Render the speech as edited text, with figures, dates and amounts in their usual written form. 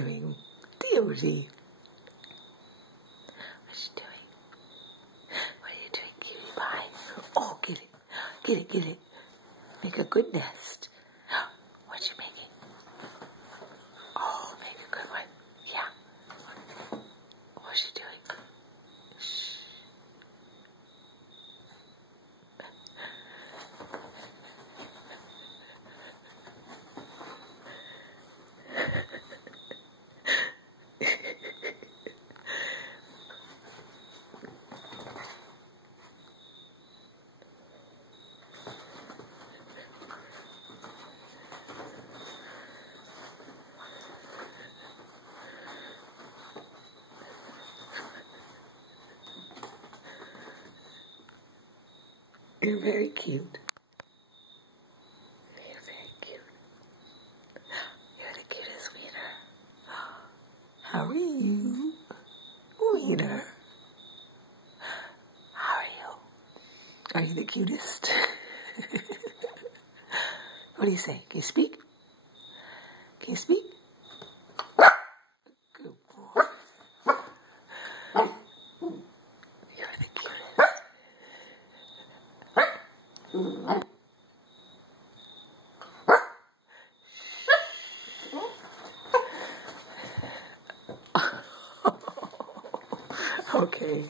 doing? Theory. What's she doing? What are you doing, cutie pie? Oh, get it. Get it, get it. Make a good nest. What you making? Oh, make a good one. Yeah. What's she doing? Shh. You're very cute. You're very cute. You're the cutest Wiener. How are you? Wiener. How are you? Are you the cutest? What do you say? Can you speak? Can you speak? Good boy. You're the cutest. Okay.